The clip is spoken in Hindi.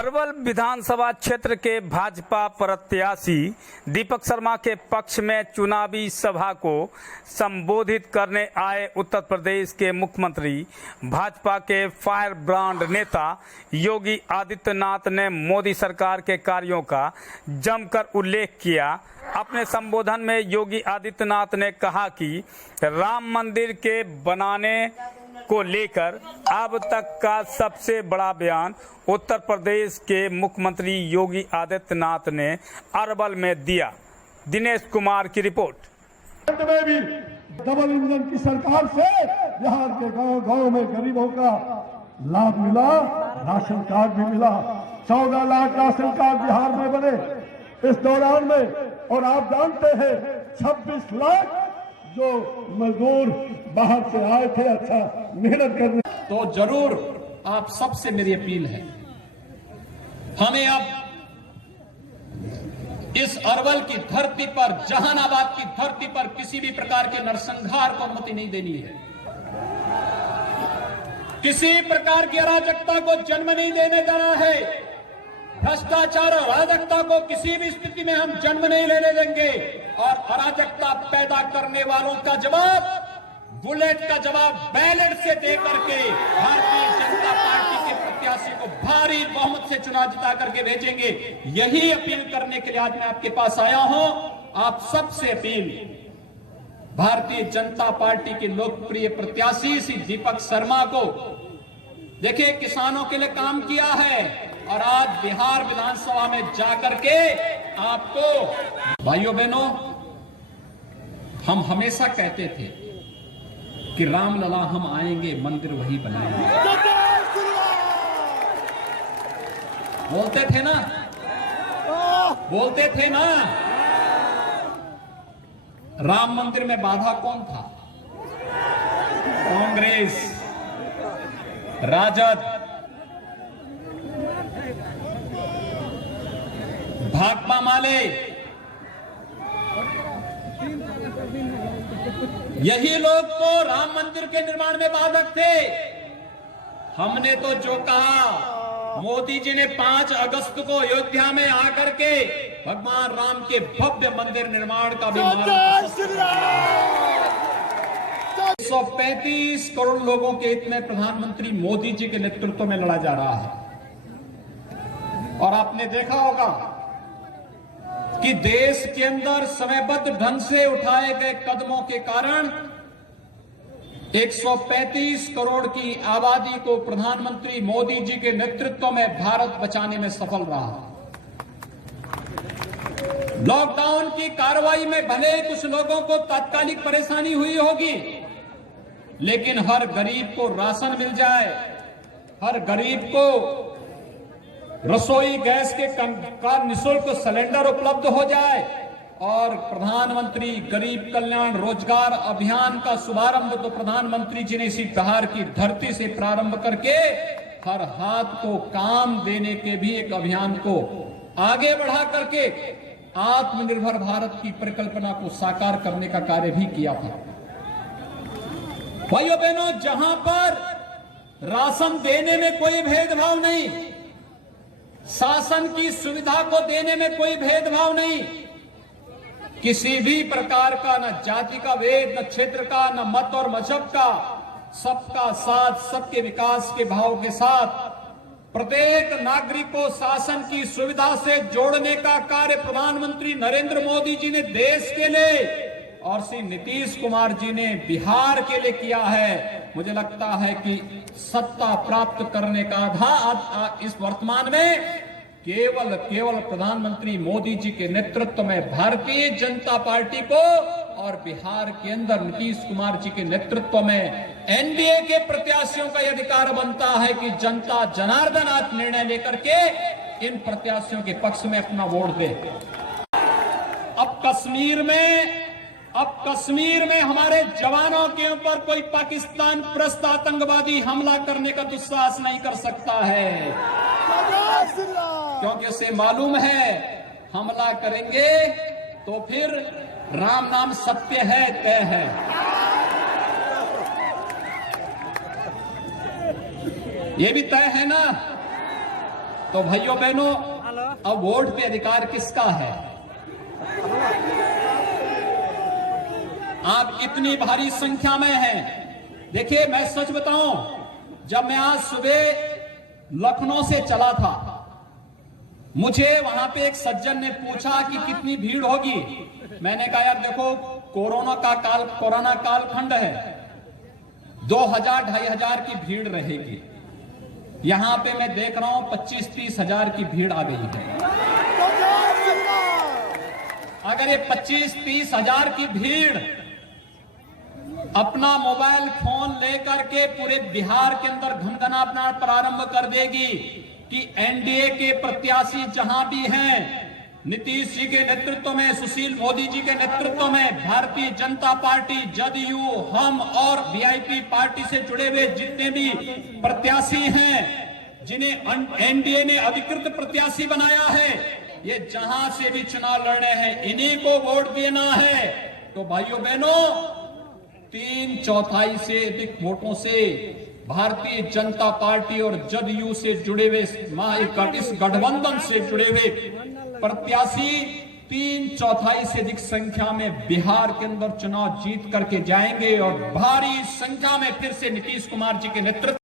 अरवल विधानसभा क्षेत्र के भाजपा प्रत्याशी दीपक शर्मा के पक्ष में चुनावी सभा को संबोधित करने आए उत्तर प्रदेश के मुख्यमंत्री भाजपा के फायर ब्रांड नेता योगी आदित्यनाथ ने मोदी सरकार के कार्यों का जमकर उल्लेख किया। अपने संबोधन में योगी आदित्यनाथ ने कहा कि राम मंदिर के बनाने को लेकर अब तक का सबसे बड़ा बयान उत्तर प्रदेश के मुख्यमंत्री योगी आदित्यनाथ ने अरवल में दिया। दिनेश कुमार की रिपोर्ट। में भी डबल इंजन की सरकार से बिहार के गांव में गरीबों का लाभ मिला, राशन कार्ड भी मिला। 14 लाख राशन कार्ड बिहार में बने इस दौरान में। और आप जानते हैं 26 लाख जो मजदूर बाहर से आए थे अच्छा मेहनत करने। तो जरूर आप सबसे मेरी अपील है, हमें अब इस अरवल की धरती पर, जहानाबाद की धरती पर किसी भी प्रकार के नरसंहार को अनुमति नहीं देनी है। किसी प्रकार की अराजकता को जन्म नहीं देने देना है। भ्रष्टाचार और अराजकता को किसी भी स्थिति में हम जन्म नहीं लेने देंगे। और अराजकता पैदा करने वालों का जवाब, बुलेट का जवाब बैलेट से दे करके भारतीय जनता पार्टी के प्रत्याशी को भारी बहुमत से चुनाव जिता करके भेजेंगे। यही अपील करने के लिए आज मैं आपके पास आया हूं। आप सबसे अपील, भारतीय जनता पार्टी के लोकप्रिय प्रत्याशी श्री दीपक शर्मा को, देखिए किसानों के लिए काम किया है और आज बिहार विधानसभा में जाकर के आपको, भाइयों बहनों, हम हमेशा कहते थे कि रामलला हम आएंगे मंदिर वही बनाएंगे। बोलते थे ना, बोलते थे ना। राम मंदिर में बाधा कौन था? कांग्रेस, राजद, भाकपा माले, यही लोग तो राम मंदिर के निर्माण में बाधक थे। हमने तो जो कहा, मोदी जी ने 5 अगस्त को अयोध्या में आकर के भगवान राम के भव्य मंदिर निर्माण का भी 135 करोड़ लोगों के हित में प्रधानमंत्री मोदी जी के नेतृत्व में लड़ा जा रहा है। और आपने देखा होगा कि देश के अंदर समयबद्ध ढंग से उठाए गए कदमों के कारण 135 करोड़ की आबादी को प्रधानमंत्री मोदी जी के नेतृत्व में भारत बचाने में सफल रहा। लॉकडाउन की कार्रवाई में भले कुछ लोगों को तात्कालिक परेशानी हुई होगी, लेकिन हर गरीब को राशन मिल जाए, हर गरीब को रसोई गैस के का निःशुल्क सिलेंडर उपलब्ध हो जाए और प्रधानमंत्री गरीब कल्याण रोजगार अभियान का शुभारंभ तो प्रधानमंत्री जी ने इसी बिहार की धरती से प्रारंभ करके हर हाथ को काम देने के भी एक अभियान को आगे बढ़ा करके आत्मनिर्भर भारत की परिकल्पना को साकार करने का कार्य भी किया था। भाइयों बहनों, जहां पर राशन देने में कोई भेदभाव नहीं, शासन की सुविधा को देने में कोई भेदभाव नहीं, किसी भी प्रकार का न जाति का भेद, न क्षेत्र का, न मत और मजहब का, सबका साथ, सबके विकास के भाव के साथ प्रत्येक नागरिक को शासन की सुविधा से जोड़ने का कार्य प्रधानमंत्री नरेंद्र मोदी जी ने देश के लिए और श्री नीतीश कुमार जी ने बिहार के लिए किया है। मुझे लगता है कि सत्ता प्राप्त करने का आधार इस वर्तमान में केवल प्रधानमंत्री मोदी जी के नेतृत्व में भारतीय जनता पार्टी को और बिहार के अंदर नीतीश कुमार जी के नेतृत्व में एनडीए के प्रत्याशियों का यह अधिकार बनता है कि जनता जनार्दन आज निर्णय लेकर के इन प्रत्याशियों के पक्ष में अपना वोट दे। अब कश्मीर में हमारे जवानों के ऊपर कोई पाकिस्तान प्रस्त आतंकवादी हमला करने का दुस्साहस नहीं कर सकता है, क्योंकि उसे मालूम है हमला करेंगे तो फिर राम नाम सत्य है, तय है। ये भी तय है ना। तो भाइयों बहनों, अब वोट पे अधिकार किसका है? आप इतनी भारी संख्या में हैं। देखिए, मैं सच बताऊं, जब मैं आज सुबह लखनऊ से चला था, मुझे वहां पे एक सज्जन ने पूछा कि कितनी भीड़ होगी। मैंने कहा यार देखो, कोरोना कालखंड है, 2000-2500 की भीड़ रहेगी। यहां पे मैं देख रहा हूं 25-30 हजार की भीड़ आ गई है। अगर ये 25-30 हजार की भीड़ अपना मोबाइल फोन लेकर के पूरे बिहार के अंदर घनघनाना प्रारंभ कर देगी कि एनडीए के प्रत्याशी जहां भी हैं, नीतीश जी के नेतृत्व में, सुशील मोदी जी के नेतृत्व में, भारतीय जनता पार्टी, जदयू, हम और वीआईपी पार्टी से जुड़े हुए जितने भी प्रत्याशी हैं, जिन्हें एनडीए ने अधिकृत प्रत्याशी बनाया है, ये जहां से भी चुनाव लड़ने हैं, इन्हीं को वोट देना है। तो भाइयों बहनों, 3/4 से अधिक वोटों से भारतीय जनता पार्टी और जदयू से जुड़े हुए इस गठबंधन से जुड़े हुए प्रत्याशी 3/4 से अधिक संख्या में बिहार के अंदर चुनाव जीत करके जाएंगे और भारी संख्या में फिर से नीतीश कुमार जी के नेतृत्व